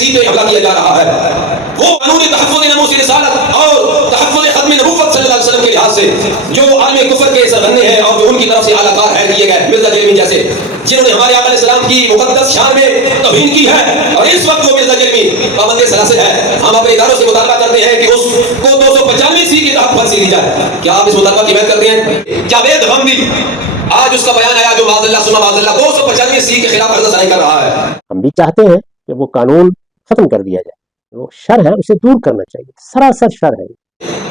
سی پہ حملہ کیا جا رہا ہے. وہ قانون تحفظ ناموس رسالت اور تحفظ ختم نبوت صلی اللہ علیہ وسلم کے لحاظ سے جو عالم کفر کے سرغنے ہیں اور جو ان کی طرف سے اعلیٰ کار حائل کیے گئے مرزا جرمی جیسے, جنہوں نے ہمارے آقا علیہ السلام کی مقدس شان میں توہین کی ہے, اور اس وقت وہ مرزا جرمی پابند سلاسل ہے. ہم اپنے اداروں سے مطالبہ کرتے ہیں کہ اس کو 295 سی کے تحت پھانسی دی جائے. کیا آپ اس مطالبہ کی حمایت کرتے ہیں؟ جاوید غامدی آج اس کا بیان آیا جو معاذ اللہ سما معاذ اللہ 295 سی کے خلاف عرض سرائی کر رہا ہے. ہم بھی چاہتے ہیں کہ وہ قانون ختم کر دیا جائے, وہ شر ہے اسے دور کرنا چاہیے, سراسر شر ہے.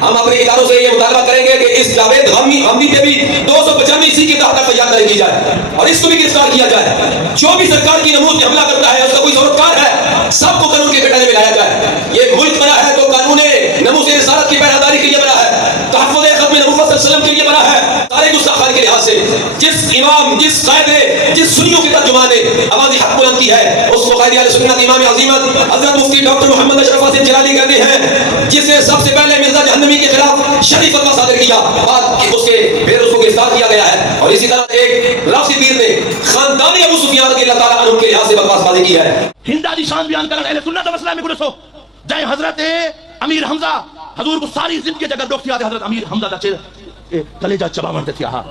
ہم اپنے اداروں سے یہ مطالبہ کریں گے کہ اس جاوید غامدی پہ بھی 295 سی کے تحت فریاد درج کی جائے اور اس کو بھی گرفتار کیا جائے. جو بھی سرکار کی نمود پہ حملہ کرتا ہے اس کا کوئی ضرورتکار ہے, سب کو قانون کے پیٹانے میں لایا جائے. یہ ملک بنا ہے تو قانون ناموس رسالت کی پہراداری کے لیے بنا ہے, تحفظ ختم نبوت صلی اللہ علیہ وسلم کے لیے بنا ہے. سارے گستاخان کے لحاظ سے جس امام, جس قائد نے, جس سنیوں کے ترجمان نے آواز حق بلند کی ہے اس کو قائد اہل سنت امام عظیمت حضرت مفتی ڈاکٹر محمد اشرف حسین جلالی کہتے ہیں, جس نے سب سے پہلے مرزا جہنمی کے خلاف شریف فتویٰ صادر کیا, بعد اس کے پھر اس کو گرفتار کیا گیا ہے. اور اسی طرح ایک رافضی پیر نے خاندان ابو سفیان رضی اللہ تعالیٰ عنہ کے لحاظ سے بکواس بازی کی ہے. ہندا دی شان بیان کرن اہل سنت و مسئلہ میں گلسو جائے حضرت امیر حمزہ حضور کو ساری زندگی جگہ ڈوکتی آتے حضرت امیر حمزہ دا چیر کلیجہ چبا مرتے تھیا ہاں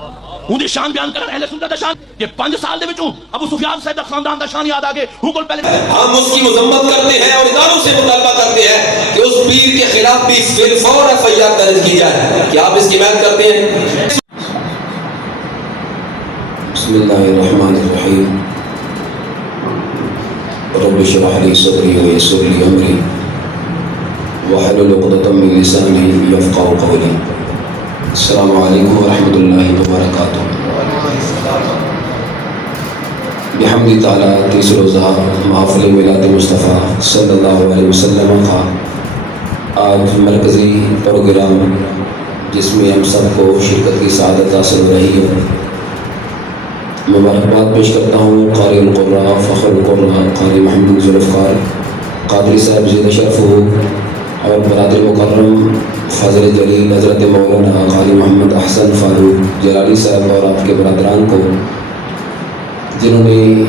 ان دی شان بیان کرن اہل سنت دا شان کہ 5 سال دے وچوں ابو سفیان صاحب دا خاندان دا شان یاد آ گئے. حکم پہلے ہم اس کی مذمت کرتے ہیں اور اداروں سے مطالبہ کرتے ہیں کہ اس پیر کے خلاف بھی فوراً فریاد درج کی جائے. کیا آپ اس کی حمایت کرتے ہیں؟ بسم اللہ الرحمن الرحیم. رب اشرح لي صدري ويسر لي امري واحلل عقدة من لساني يفقهوا قولي. السلام علیکم ورحمۃ اللہ وبرکاتہ. بحمد تعالیٰ تیسر روزہ محافل میلاد مصطفیٰ صلی اللہ علیہ وسلم کا آج مرکزی پروگرام جس میں ہم سب کو شرکت کی سعادت حاصل ہو رہی ہے. مبارکباد پیش کرتا ہوں قاری القراء فخر القراء قاری محمد ذوالفقار قادری صاحب زید شرف ہو اور برادر مکرم فضل جلیل حضرت مولانا قاری محمد احسن فاروق جلالی صاحب اور آپ کے برادران کو, جنہوں نے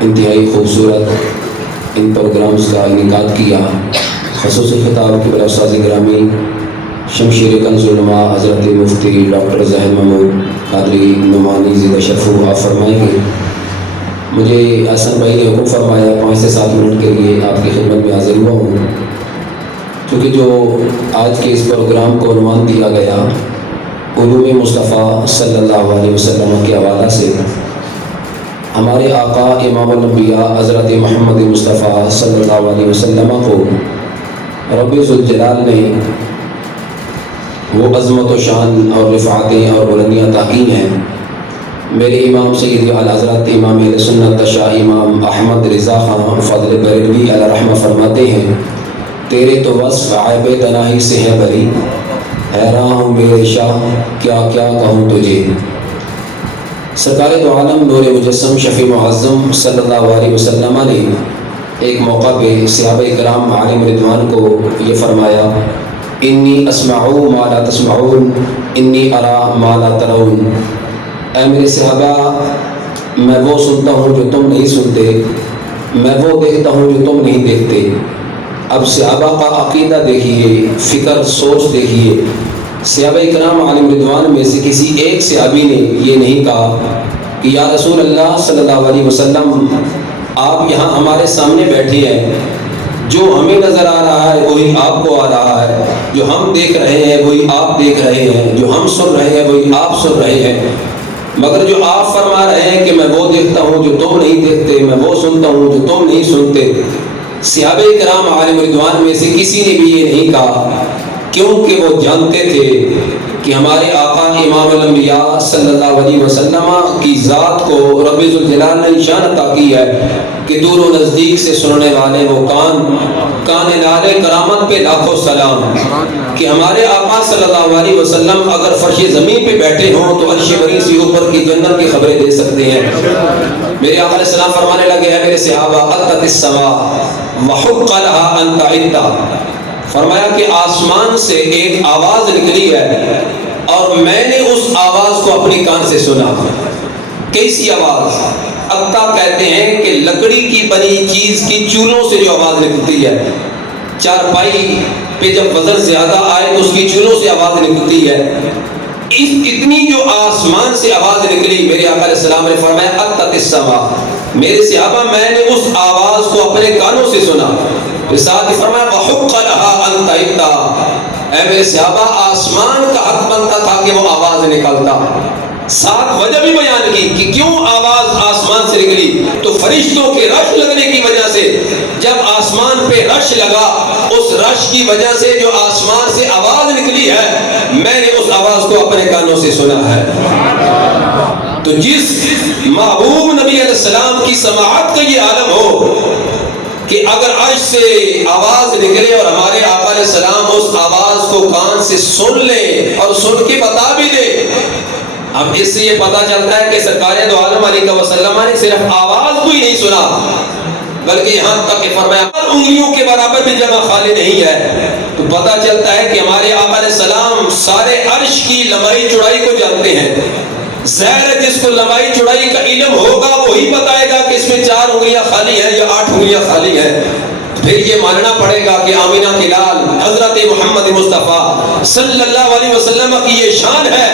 انتہائی خوبصورت ان پروگرامز کا انعقاد کیا. خصوصی خطاب کے استاذ گرامی شمشیر کنز العلماء حضرت مفتی ڈاکٹر ظاہر محمود قادری نعمانی زیدہ شرف آپ فرمائیں گے. مجھے احسن بھائی نے حکم فرمایا 5 سے 7 منٹ کے لیے آپ کی خدمت میں حاضر ہوا ہوں, کیونکہ جو آج کے اس پروگرام کو عنوان دیا گیا علوم مصطفیٰ صلی اللہ علیہ وسلم کے حوالہ سے ہمارے آقا امام الانبیاء حضرت محمد مصطفیٰ صلی اللہ علیہ وسلم کو رب ذوالجلال نے وہ عظمت و شان اور رفعتیں اور بلندیاں عطا کی ہیں. میرے امام سید اعلیٰ حضرت امام اہل سنت شاہ امام احمد رضا خان فضل بریلوی علیہ رحمہ فرماتے ہیں, تیرے تو وصف عیب تناہی سے ہے بری, حیران ہوں میرے شاہ کیا کیا کہوں تجھے. سرکار دو عالم نور مجسم شفیع معظم صلی اللہ علیہ وسلم نے ایک موقع پہ صحابہ کرام عالم رضوان کو یہ فرمایا, انی اسمع ما لا تسمعون انی ارا ما لا ترون. اے میرے صحابہ, میں وہ سنتا ہوں جو تم نہیں سنتے, میں وہ دیکھتا ہوں جو تم نہیں دیکھتے. اب صحابہ کا عقیدہ دیکھیے, فکر سوچ دیکھیے. صحابہ اکرام عالم رضوان میں سے کسی ایک صحابی نے یہ نہیں کہا کہ یا رسول اللہ صلی اللہ علیہ وسلم آپ یہاں ہمارے سامنے بیٹھے ہیں, جو ہمیں نظر آ رہا ہے وہی آپ کو آ رہا ہے, جو ہم دیکھ رہے ہیں وہی آپ دیکھ رہے ہیں, جو ہم سن رہے ہیں وہی آپ سن رہے ہیں. مگر جو آپ فرما رہے ہیں کہ میں وہ دیکھتا ہوں جو تم نہیں دیکھتے, میں وہ سنتا ہوں جو تم نہیں سنتے. صحابہ کرام عالم رضوان میں سے کسی نے بھی یہ نہیں کہا, کیونکہ وہ جانتے تھے کہ ہمارے آقا امام الانبیاء صلی اللہ علیہ وسلم کی ذات کو رب ذوالجلال نے نشان عطا کی ہے کہ دور و نزدیک سے سننے والے وہ کان لالے کرامت پہ لاکھوں سلام, کہ ہمارے آقا صلی اللہ علیہ وسلم اگر فرش زمین پہ بیٹھے ہوں تو عرش بری سے اوپر کی جنت کی خبریں دے سکتے ہیں. میرے آقا علیہ السلام فرمانے لگے ہیں میرے صحابہ, اطت السماء وحق لها ان تعد. فرمایا کہ آسمان سے ایک آواز نکلی ہے اور میں نے اس آواز کو اپنی کان سے سنا. کیسی آواز؟ اتا کہتے ہیں کہ لکڑی کی بنی چیز کی چولوں سے جو آواز نکلتی ہے، چارپائی پہ جب وزن زیادہ آئے تو اس کی چولوں سے آواز نکلتی ہے، اتنی جو آسمان سے آواز نکلی، میرے آقا علیہ السلام نے فرمایا اتت السما، میرے صحابہ میں نے اس آواز کو اپنے کانوں سے سنا، پھر ساتھ ہی فرمایا وحق لها ان تئتا، اے میرے صحابہ آسمان کا حق بنتا تھا کہ وہ آواز نکلتا۔ ساتھ وجہ بھی بیان کی کہ کیوں آواز آسمان سے نکلی، تو فرشتوں کے رش لگنے کی وجہ سے، جب آسمان پہ رش لگا اس رش کی وجہ سے جو آسمان سے آواز نکلی ہے، میں نے اس آواز کو اپنے کانوں سے سنا ہے۔ تو جس محبوب نبی علیہ السلام کی سماعت کا یہ عالم ہو کہ اگر عرش سے آواز نکلے اور ہمارے آقا علیہ السلام اس آواز کو کان سے سن لیں اور سن کے بتا بھی دے، اب اس سے یہ پتا چلتا ہے کہ سرکار دو عالم علیہ وسلم نے صرف آواز کو ہی نہیں سنا، بلکہ یہاں تک کہ فرمایا انگلیوں کے برابر بھی جگہ خالی نہیں ہے، تو پتا چلتا ہے کہ ہمارے آقا علیہ السلام سارے عرش کی لمبائی چوڑائی کو جانتے ہیں۔ ظاہر ہے جس کو لمبائی چوڑائی کا علم ہوگا وہی بتائے گا کہ اس میں 4 انگلیاں خالی ہیں یا 8 انگلیاں خالی ہیں۔ پھر یہ ماننا پڑے گا کہ آمینہ کے لال حضرت محمد مصطفیٰ صلی اللہ علیہ وسلم کی یہ شان ہے،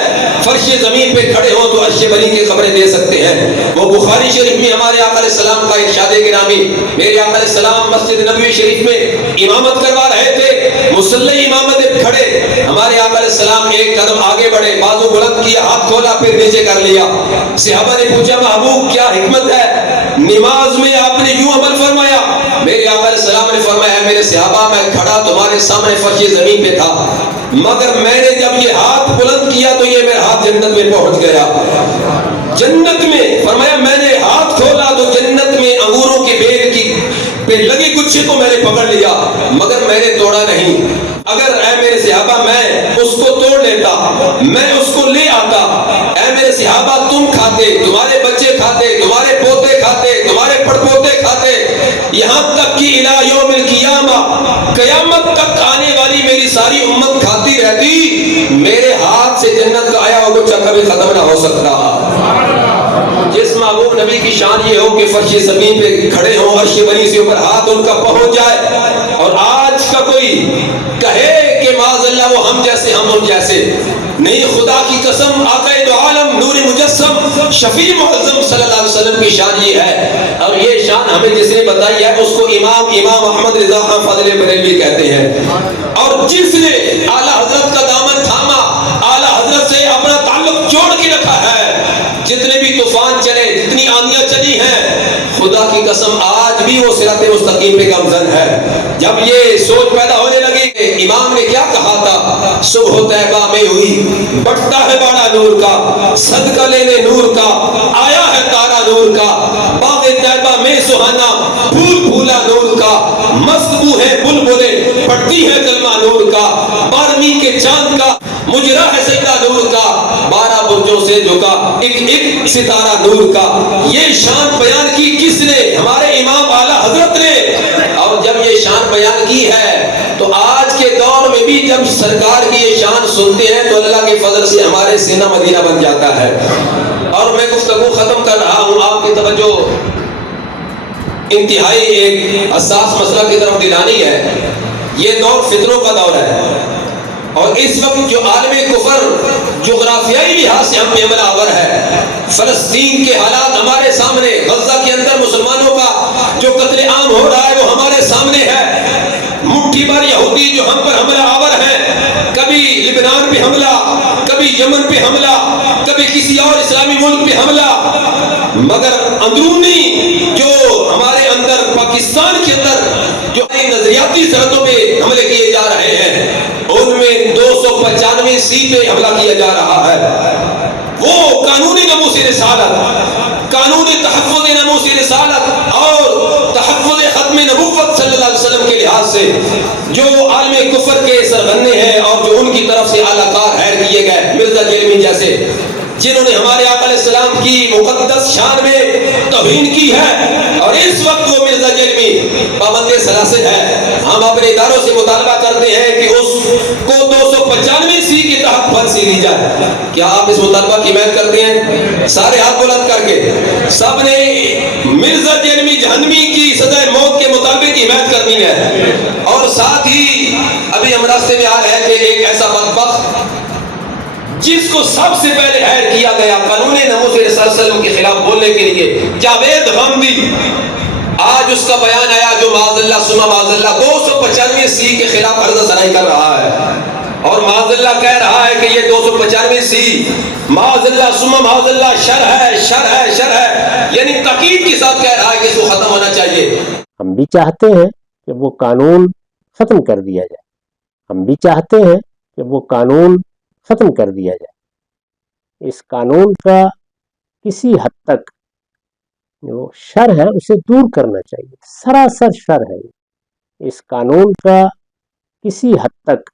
فرش زمین پہ کھڑے ہوں تو عرش بری کی خبریں دے سکتے ہیں۔ وہ بخاری شریف میں ہمارے آقا علیہ السلام کا ارشاد گرامی، میرے آقا علیہ السلام مسجد نبوی شریف میں امامت کروا رہے تھے، مصلی امامت کھڑے، ہمارے آقا علیہ السلام ایک قدم آگے بڑھے، بازو بلند کیا، ہاتھ کھولا، پھر نیچے کر لیا۔ صحابہ نے پوچھا محبوب کیا حکمت ہے، نماز میں آپ نے یوں عمل فرمایا؟ میرے آقا علیہ السلام نے فرمایا ہے میرے صحابہ میں کھڑا تمہارے سامنے فرش زمین پہ تھا، مگر میں نے جب یہ ہاتھ بلند کیا تو یہ میرا ہاتھ جنت میں پہنچ گیا۔ جنت میں فرمایا میں نے ہاتھ کھولا تو جنت میں انگوروں کے بیل کی پہ لگی گچھے کو میں نے پکڑ لیا، مگر میں نے توڑا نہیں۔ اگر اے میرے صحابہ میں اس کو توڑ لیتا، میں اس کو لے آتا، اے میرے صحابہ تم کھاتے، تمہارے بچے کھاتے، تمہارے پوتے کھاتے، تمہارے پڑپوتے کھاتے، یہاں تک کہ الی یوم القیامہ، قیامت تک آنے والی میری ساری امت کھاتی رہتی، میرے ہاتھ سے جنت کا آیا ہوا کچھ کبھی ختم نہ ہو سکتا۔ جس محبوب نبی کی شان یہ ہو کہ فرش زمین پہ کھڑے ہوں، عرش بری سے اوپر ہاتھ ان کا پہنچ جائے، اور آج کا کوئی کہے کہ معاذ اللہ وہ ہم جیسے ہم ان جیسے نہیں، خدا کی قسم آقا دو عالم نور مجسم شفیع معظم صلی اللہ علیہ وسلم کی شان یہ ہے، اور یہ شان ہمیں جس نے بتائی ہے اس کو امام احمد رضا خان فاضل بریلوی کہتے ہیں، اور جس نے اعلیٰ حضرت کا دامن تھاما، اعلیٰ حضرت سے اپنا تعلق جوڑ کے رکھا ہے، جتنے بھی طوفان چلے، جتنی آندیاں چلی ہیں، خدا کی قسم آج بھی وہ صراط مستقیم پہ گامزن ہے۔ جب یہ سوچ پیدا ہونے لگی کہ امام نے کیا کہا تھا، صبح طیبہ میں ہوئی بٹتا ہے باڑا نور کا، صدقہ لینے نور کا، آیا ہے تارا نور کا، باغ طیبہ میں سہانا پھول پھولا نور کا، مست بو ہے بلبلے پڑتی ہے کلمہ نور کا، 12ویں کے چاند کا مجرا ہے سجدہ نور کا، 12 برجوں سے جھکا ایک ایک ستارہ نور کا۔ یہ شان بیان کی کس نے؟ ہمارے امام اعلیٰ حضرت نے، اور جب یہ شان بیان کی ہے تو آج کے دور میں بھی جب سرکار کی یہ شان سنتے ہیں تو اللہ کے فضل سے ہمارے سینہ مدینہ بن جاتا ہے۔ اور میں گفتگو ختم کر رہا ہوں، آپ کی توجہ انتہائی ایک حساس مسئلہ کی طرف دلانی ہے۔ یہ دور فتنوں کا دور ہے، اور اس وقت جو عالم کفر جغرافیائی لحاظ سے ہم پہ حملہ آور ہے، فلسطین کے حالات ہمارے سامنے، غزہ کے اندر مسلمانوں کا جو قتل عام ہو رہا ہے وہ ہمارے سامنے ہے، مٹھی بھر یہودی جو ہم پر حملہ آور ہیں، کبھی لبنان پہ حملہ، کبھی یمن پہ حملہ، کبھی کسی اور اسلامی ملک پہ حملہ، مگر اندرونی جو ہمارے اندر پاکستان کے اندر جو نظریاتی سرحدوں پہ حملے کیے جا رہے ہیں، ان میں 295 سی پہ حملہ کیا جا رہا ہے۔ وہ قانونی ناموس رسالت، قانونی تحفظ ناموس رسالت اور تحفظ ختم نبوت صلی اللہ علیہ وسلم کے لحاظ سے جو عالم کفر کے سرغنے ہیں اور جو ان کی طرف سے اعلی کار ہائر کیے گئے، مرزا جیلمی جیسے، جنہوں نے ہمارے آقا علیہ السلام کی مقدس شان میں توہین کی ہے، اور اس وقت وہ مرزا جیلمی پابند سلاسل ہے۔ ہم اپنے اداروں سے مطالبہ کرتے ہیں کہ اس کو 295 کے تحت پھانسی دی جائے۔ کیا آپ اس مطالبہ کی حمایت کرتے ہیں؟ سارے ہاتھ بلند کر کے سب نے مرزا جیلمی جہنمی کی سزائے موت کے مطالبے کی حمایت کرنی ہے۔ اور ساتھ ہی ابھی ہم راستے میں آ رہے ہیں کہ ایک ایسا بدبخت جس کو سب سے پہلے ہائر کیا گیا قانون ناموس رسول صلی اللہ علیہ وسلم کے خلاف بولنے کے لیے، جاوید غامدی، آج اس کا بیان آیا جو معاذ اللہ ثم معاذ اللہ 295 کے خلاف عرض سرائی کر رہا ہے، اور معاذ اللہ کہہ رہا ہے کہ یہ 295 معاذ اللہ ثم معاذ اللہ شر ہے، شر ہے، شر ہے، یعنی تاکید کے ساتھ کہہ رہا ہے کہ اس کو ختم ہونا چاہیے۔ ہم بھی چاہتے ہیں کہ وہ قانون ختم کر دیا جائے، ہم بھی چاہتے ہیں کہ وہ قانون ختم کر دیا جائے۔ اس قانون کا کسی حد تک جو شر ہے اسے دور کرنا چاہیے، سراسر شر ہے۔ اس قانون کا کسی حد تک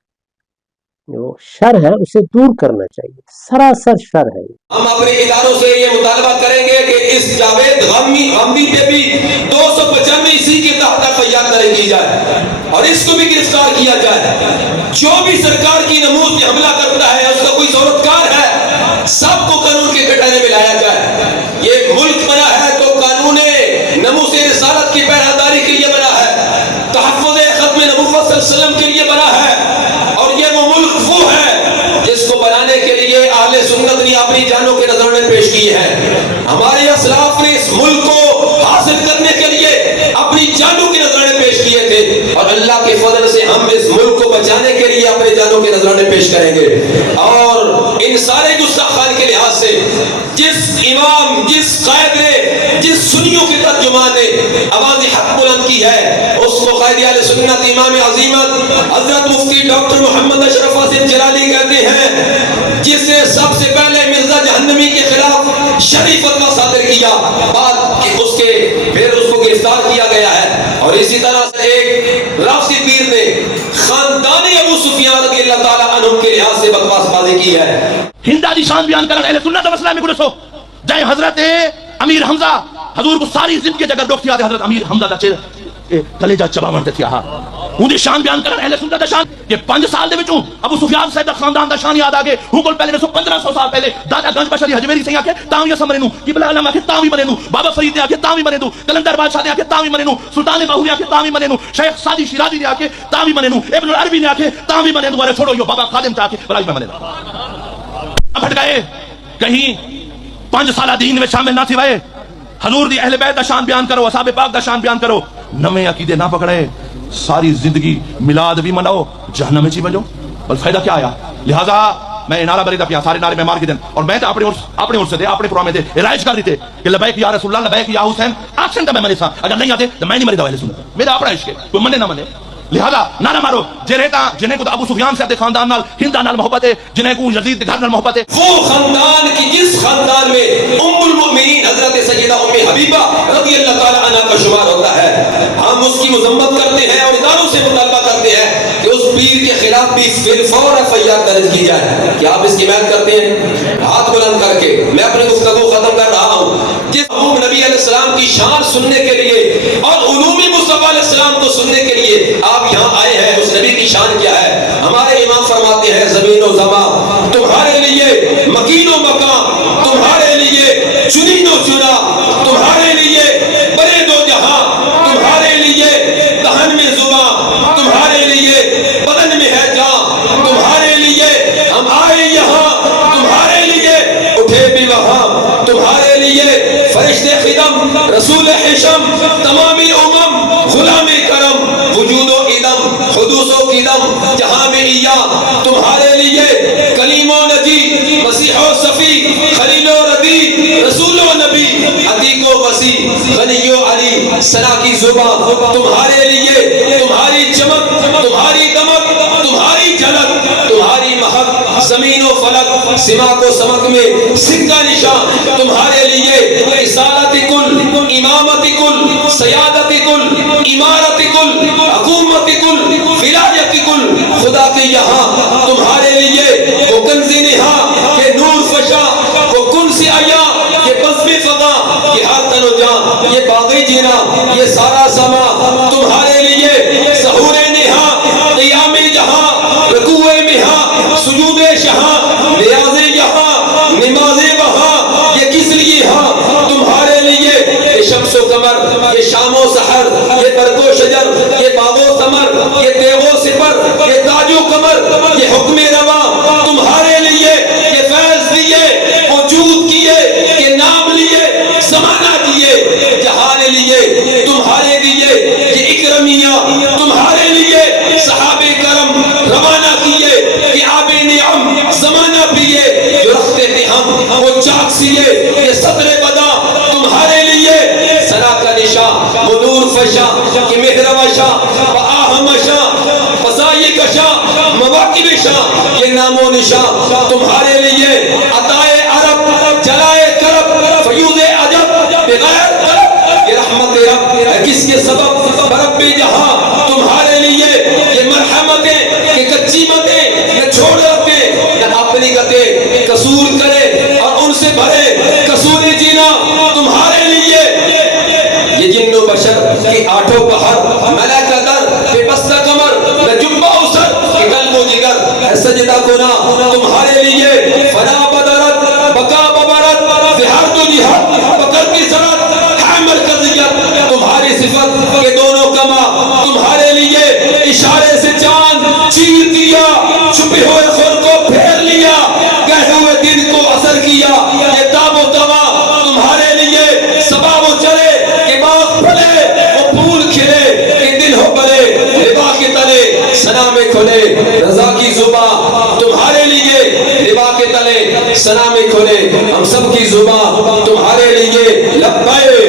جو شر ہے اسے دور کرنا چاہیے، سراسر شر ہے۔ ہم اپنے اداروں سے یہ مطالبہ کریں گے کہ اس جاوید غامدی پہ بھی 295 کے تحت FIR درج کی جائے اور اس کو بھی گرفتار کیا جائے۔ جو بھی سرکار کی نمود پہ حملہ کرتا ہے، اس کا کوئی ضرورتکار ہے، سب کو قانون کے کٹانے میں لایا جائے۔ یہ ملک بنا ہے تو قانون ناموس رسالت کی پہراداری کے لیے بنا ہے، تحفظ ختم نبوت صلی اللہ علیہ وسلم کے لیے بنا ہے، اور یہ وہ ملک وہ ہے جس کو بنانے کے لیے اہل سنت نے اپنی جانوں کے نذرانے پیش کیے ہیں۔ ہمارے اسلاف نے اس ملک کو حاصل کرنے کے لیے اپنی جانوں کے نذرانے پیش کیے تھے، اور اللہ کے فضل سے ہم اس ملک کو بچانے کے لیے اپنے جانوں کے نذرانے پیش کریں گے۔ اور ان سارے گستاخان کے لحاظ سے جس امام، جس قائد نے، جس سنیوں کے ترجمان نے آواز حق بلند کی ہے، اس کو قائد اہل سنت امام عظیمت حضرت مفتی ڈاکٹر محمد اشرف آصف جلالی کہتے ہیں، جس نے سب سے پہلے مرزا جہنمی کے خلاف شرعی فتویٰ صادر کیا، بعد اس کے پھر اس کو گرفتار کیا گیا ہے۔ اور اسی طرح سے ایک رافضی پیر نے خاندان ابو سفیان رضی اللہ تعالیٰ عنہ کے لحاظ سے بکواس بازی کی ہے۔ ہندا دی شان بیان کرن اہل سنت والاسلام کو دسو جائے حضرت امیر حمزہ حضور کو ساری زندگی جگر ڈوکتی آتے حضرت امیر حمزہ دا چیر کلیجہ چبا مرتے تھیا ہاں ان دی شان بیان کرن اہل سنت دا شان کہ 5 سال دے وچوں ابو سفیان صاحب دا خاندان دا شان یاد آگے ہوں کل پہلے 1500 سال پہلے دادا گنج بشری حجویری سے آکے تاویہ سمرے نو قبلہ علم آکے تاوی مرے نو بابا فرید نے آکے تاوی مرے نو کلندر بادشاہ نے آکے تاوی مرے نو سلطان باہو نے آکے تاوی مرے نو شیخ سادی شیرازی نے آکے تاوی مرے نو ابن العربی نے آکے تاوی مرے نو ارے چھوڑو یو بابا خادم چاہ کے بلائی میں مرے نو پھٹ گئے کہیں 5 سالہ دین میں شامل نہ تھی وائے حضور دی اہل بیت دا شان بیان کرو، اصحاب پاک دا شان بیان کرو، نویں عقیدے نہ پکڑے، ساری زندگی میلاد بھی مناؤ، جہنم میں چی بجو، بل فائدہ کیا آیا؟ لہذا میں نعرہ بری دا پیا سارے نعرے میں مار کے دن، اور میں اپنے عرص سے دے اپنے پروگرام میں دے رائج کر دیتے کہ لبیک یا رسول اللہ، لبیک یا حسین، آکشن دا میں منے سا، اگر نہیں آتے تو میں نہیں منے دا اہل سنت، میرا اپنا عشق ہے، کوئی منے نہ منے، لہذا نعرہ مارو جنہیں کو ابو سفیان سے خاندان نال ہندا نال محبت ہے، جنہیں کو یزید کے گھر نال محبت ہے، وہ خاندان کی جس خاندان میں ام المؤمنین حضرت سیدہ ام حبیبہ رضی اللہ تعالی عنہ کا شمار ہوتا ہے، ہم اس کی مذمت کرتے ہیں اور اداروں سے مطالبہ کرتے ہیں کہ اس پیر کے خلاف بھی فوراً FIR درج کی جائے۔ کیا آپ اس کی حمایت کرتے ہیں؟ ہاتھ بلند کر کے میں اپنی گفتگو ختم کر رہا ہوں۔ جس نبی علیہ السلام کی شان سننے کے لیے اور علوم مصطفیٰ علیہ السلام کو سننے کے لیے آپ یہاں آئے ہیں، اس نبی کی شان کیا ہے؟ ہمارے امام فرماتے ہیں زمین و زمان تمہارے لیے، مکین و مکان تمہارے لیے، چنین و چنا تمہارے لیے، برے دو جہاں تمہارے لیے، دہن میں زباں تمہارے لیے، بدن میں ہے جان تمہارے لیے، ہم آئے یہاں تمہارے لیے، اٹھے بھی وہاں تمہارے لیے، فرشتے خدم رسول حشم تمام امم غلام کرم وجود و ادم حدوث و قدم جہاں میں ایا تمہارے لیے، کلیم و نجی مسیح و صفی خلیل و ربی رسول و نبی عتیق و وسیع غنی و علی ثنا کی زبان تمہارے لیے، تمہاری چمک تمہاری دمک تمہاری جھلک تمہاری مہک زمین و فلک سماک و سمک میں سکہ نشان تمہارے لیے، رسالت کل امامت کل سیادت کل امارت کل حکومت کل ولایت کل خدا کے یہاں تمہارے لیے، وہ کنز نہا کہ نور فشاں، وہ جان، یہ باقی جینا، یہ سارا سما تمہارے لیے، سحور نہاں، قیام جہاں، رکوع مہاں، سجود شہاں، نیاز یہاں، نماز وہاں، یہ کس لیے ہاں تمہارے لیے، یہ شمس و قمر، یہ شام و سحر، یہ برگ و شجر، یہ باغ و ثمر، یہ تیغ و سپر، یہ تاج و قمر، یہ حکم رواں تمہارے لیے، یہ فیض دیے، وجود کیے، یہ نام لیے، زمانہ دیے، جہان لیے تمہارے لیے، یہ اکرمیہ تمہارے لیے، صحابہ کرم روانہ کیے کہ آب نعم زمانہ پیے، جو رکھتے تھے ہم وہ چاک سیے، یہ صدر بدا تمہارے لیے، سنا کا نشاں وہ نور فشاں کہ مہر وشاں بآہم شاں فضائی کشاں مواقب شاں، یہ نام و نشاں تمہارے لیے، عطائے عرب جلائے کرب فیوض عجب بغیر طلب، یہ رحمت رب ہے کس کے سبب، رب جہاں تمہارے لیے، یہ مرحمتیں کہ کچی متیں یہ چھوڑ رکھیں، نہ اپنی گتے قصور کرے اور ان سے بھرے قصور جینا تمہارے لیے، یہ جن و بشر کی آٹھوں پہر ملک در بے بستہ کمر نہ جبہ اسر کہ قلب و جگر ہے سجدہ گناہ تمہارے لیے، فنا بدرت بقا ببرت زہر تو جہر بکر کی سرت ہے مرکزیت تمہاری صفت کے دونوں کما تمہارے لیے، اشارے سے چاند چیر دیا، چھپے ہوئے خور کو پھیر لیا، گہے ہوئے دن کو اثر کیا، یہ تاب و تما تمہارے لیے، صبا و چلے کہ باغ پھلے وہ پھول کھلے کہ دل ہو بلے، ربا کے تلے سنا میں کھلے، رضا کی زباں تمہارے لیے، ربا کے تلے سنا میں کھلے، ہم سب کی زباں تمہارے لیے، لبیک